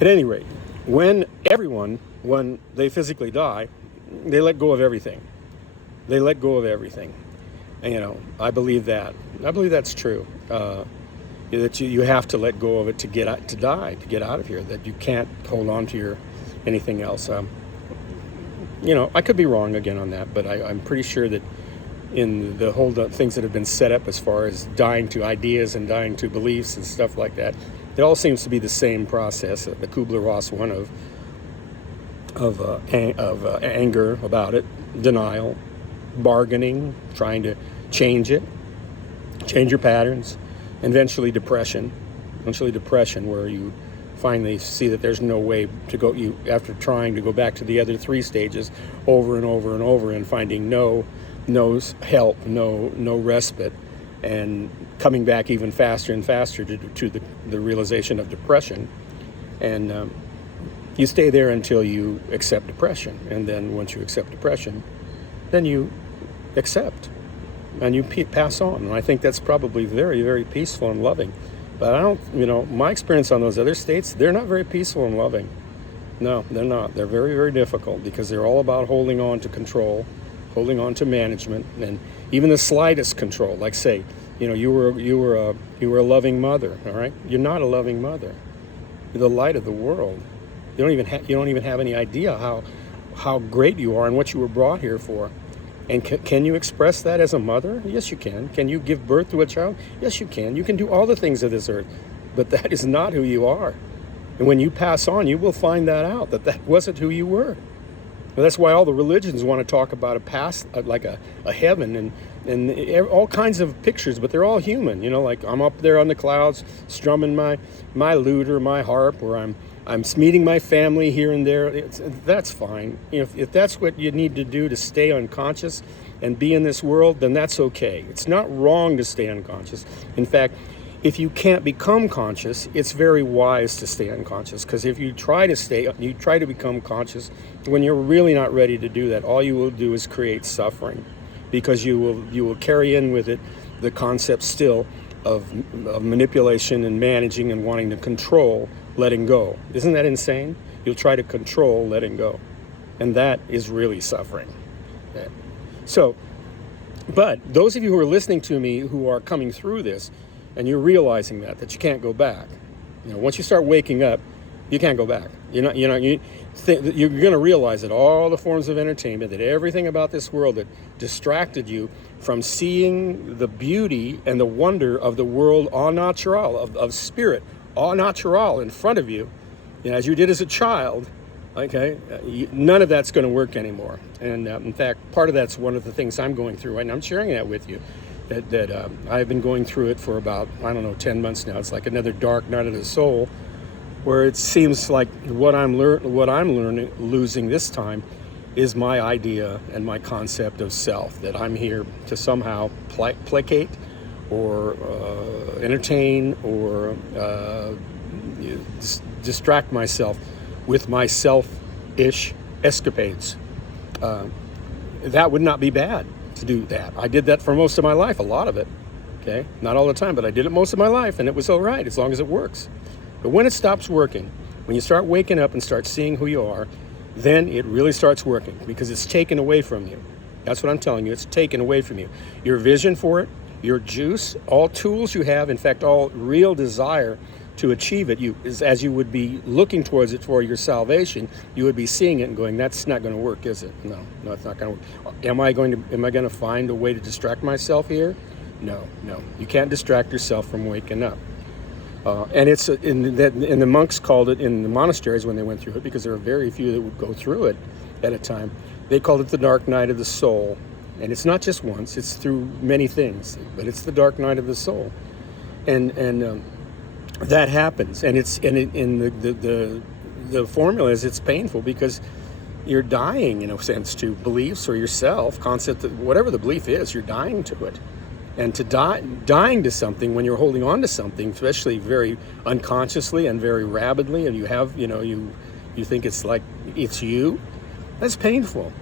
At any rate, when they physically die, they let go of everything. They let go of everything. And, I believe that. I believe that's true. That you have to let go of it to to get out of here. That you can't hold on to your anything else. I could be wrong again on that, but I'm pretty sure that in the whole things that have been set up as far as dying to ideas and dying to beliefs and stuff like that, it all seems to be the same process. The Kubler-Ross one of anger about it, denial, bargaining, trying to change your patterns, eventually depression, where you finally see that there's no way to go. You after trying to go back to the other three stages over and over and over and finding no help, no respite, and coming back even faster and faster to the realization of depression, and you stay there until you accept depression, and then once you accept depression, then you accept and you pass on. And I think that's probably very, very peaceful and loving. But I don't, my experience on those other states, they're not very peaceful and loving. No, they're not. They're very, very difficult because they're all about holding on to control, holding on to management, and even the slightest control. Like say, you were a loving mother. All right, you're not a loving mother. You're the light of the world. You don't even have any idea how great you are and what you were brought here for. And can you express that as a mother? Yes, you can. Can you give birth to a child? Yes, you can. You can do all the things of this earth, but that is not who you are. And when you pass on, you will find that out, that wasn't who you were. And that's why all the religions want to talk about a past, like a heaven and all kinds of pictures, but they're all human. Like I'm up there on the clouds, strumming my lute or my harp, or I'm meeting my family here and there. That's fine. If that's what you need to do to stay unconscious and be in this world, then that's okay. It's not wrong to stay unconscious. In fact, if you can't become conscious, it's very wise to stay unconscious, because if you try to become conscious when you're really not ready to do that, all you will do is create suffering, because you will carry in with it the concept still of manipulation and managing and wanting to control letting go. Isn't that insane? You'll try to control letting go, and that is really suffering. Yeah. So, but those of you who are listening to me who are coming through this, and you're realizing that you can't go back. Once you start waking up, you can't go back. You're going to realize that all the forms of entertainment, that everything about this world that distracted you from seeing the beauty and the wonder of the world au natural, of spirit, au natural in front of you, as you did as a child, okay, none of that's going to work anymore. And in fact, part of that's one of the things I'm going through right now. I'm sharing that with you. That I've been going through it for about, 10 months now. It's like another dark night of the soul, where it seems like what I'm losing this time is my idea and my concept of self, that I'm here to somehow placate or entertain or distract myself with my selfish escapades. That would not be bad to do that. I did that for most of my life, a lot of it. Okay, not all the time, but I did it most of my life, and it was all right as long as it works. But when it stops working, when you start waking up and start seeing who you are, then it really starts working, because it's taken away from you. That's what I'm telling you. It's taken away from you. Your vision for it, your juice, all tools you have, in fact, all real desire to achieve it, as you would be looking towards it for your salvation, you would be seeing it and going, that's not going to work, is it? No, it's not going to work. Am I going to find a way to distract myself here? No. You can't distract yourself from waking up. And it's and the monks called it, in the monasteries when they went through it, because there are very few that would go through it at a time, they called it the dark night of the soul. And it's not just once, it's through many things, but it's the dark night of the soul. And that happens, and the formula is, it's painful because you're dying, in a sense, to beliefs or yourself concept, whatever the belief is, you're dying to it. And to dying to something when you're holding on to something, especially very unconsciously and very rapidly, and you have, you think it's like it's you, that's painful.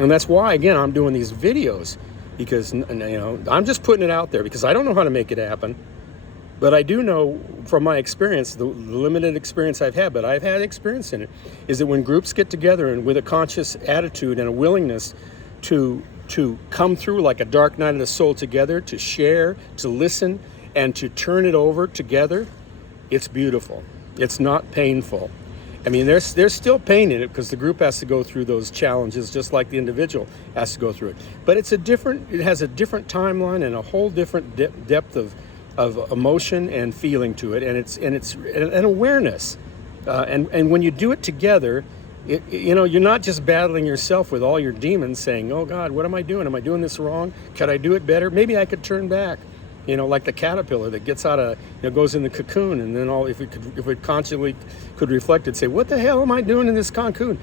And that's why, again, I'm doing these videos, because I'm just putting it out there, because I don't know how to make it happen. But I do know from my experience, the limited experience I've had, but I've had experience in it, is that when groups get together and with a conscious attitude and a willingness to come through like a dark night of the soul together, to share, to listen, and to turn it over together, it's beautiful. It's not painful. I mean, there's still pain in it because the group has to go through those challenges just like the individual has to go through it. But it has a different timeline and a whole different depth of emotion and feeling to it, and it's an awareness. And when you do it together, you're not just battling yourself with all your demons saying, "Oh God, what am I doing? Am I doing this wrong? Could I do it better? Maybe I could turn back." Like the caterpillar that gets out of, goes in the cocoon, and then if it consciously could reflect it, say, "What the hell am I doing in this cocoon?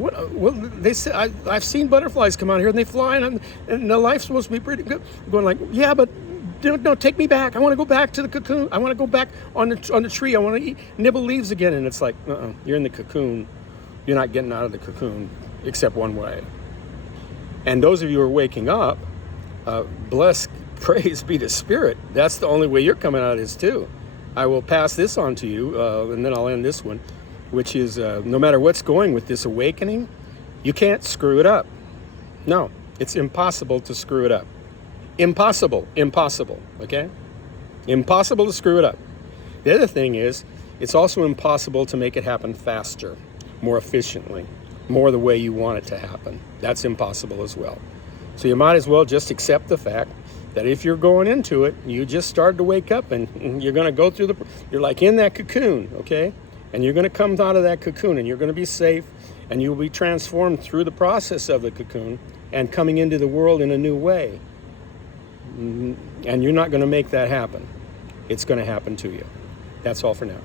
What? Well, they say I've seen butterflies come out here and they fly, and the life's supposed to be pretty good." Going like, "Yeah, but no, take me back. I want to go back to the cocoon. I want to go back on the tree. I want to nibble leaves again." And it's like, you're in the cocoon. You're not getting out of the cocoon except one way. And those of you who are waking up, praise be to Spirit. That's the only way you're coming out of this too. I will pass this on to you, and then I'll end this one, which is no matter what's going with this awakening, you can't screw it up. No, it's impossible to screw it up. Impossible, okay? Impossible to screw it up. The other thing is, it's also impossible to make it happen faster, more efficiently, more the way you want it to happen. That's impossible as well. So you might as well just accept the fact that if you're going into it, you just started to wake up and you're going to go through you're like in that cocoon, okay? And you're going to come out of that cocoon and you're going to be safe and you'll be transformed through the process of the cocoon and coming into the world in a new way. And you're not going to make that happen. It's going to happen to you. That's all for now.